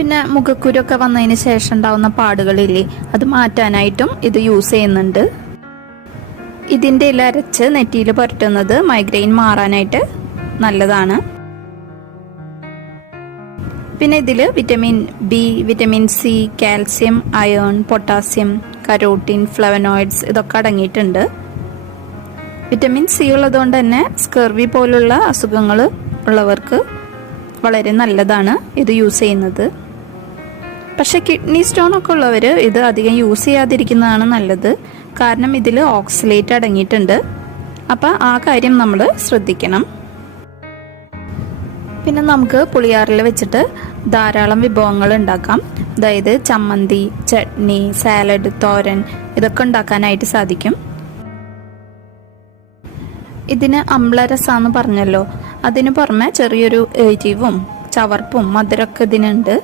പിന്നെ മുഖക്കുരൊക്കെ വന്നതിന് ശേഷം ഉണ്ടാവുന്ന പാടുകളില്ലേ, അത് മാറ്റാനായിട്ടും ഇത് യൂസ് ചെയ്യുന്നുണ്ട്. ഇതിൻ്റെ ഇല അരച്ച് നെറ്റിയിൽ പുരട്ടുന്നത് മൈഗ്രെയിൻ മാറാനായിട്ട് നല്ലതാണ്. പിന്നെ ഇതിൽ vitamin B, vitamin C, calcium, iron, potassium, carotene, flavonoids ഇതൊക്കെ അടങ്ങിയിട്ടുണ്ട്. വിറ്റമിൻ സി ഉള്ളതുകൊണ്ട് തന്നെ സ്കർവി പോലുള്ള അസുഖങ്ങൾ ഉള്ളവർക്ക് വളരെ നല്ലതാണ് ഇത് യൂസ് ചെയ്യുന്നത്. പക്ഷെ കിഡ്നി സ്റ്റോൺ ഒക്കെ ഉള്ളവർ ഇത് അധികം യൂസ് ചെയ്യാതിരിക്കുന്നതാണ് നല്ലത്. കാരണം ഇതിൽ ഓക്സലേറ്റ് അടങ്ങിയിട്ടുണ്ട്. അപ്പം ആ കാര്യം നമ്മൾ ശ്രദ്ധിക്കണം. പിന്നെ നമുക്ക് പുളിയാറിൽ വെച്ചിട്ട് ധാരാളം വിഭവങ്ങൾ ഉണ്ടാക്കാം. അതായത് ചമ്മന്തി, ചട്നി, സാലഡ്, തോരൻ ഇതൊക്കെ ഉണ്ടാക്കാനായിട്ട് സാധിക്കും. ഇതിന് അമ്ലരസാന്ന് പറഞ്ഞല്ലോ, അതിന് പുറമെ ചെറിയൊരു എരിവും ചവർപ്പും മധുരമൊക്കെ ഇതിനുണ്ട്.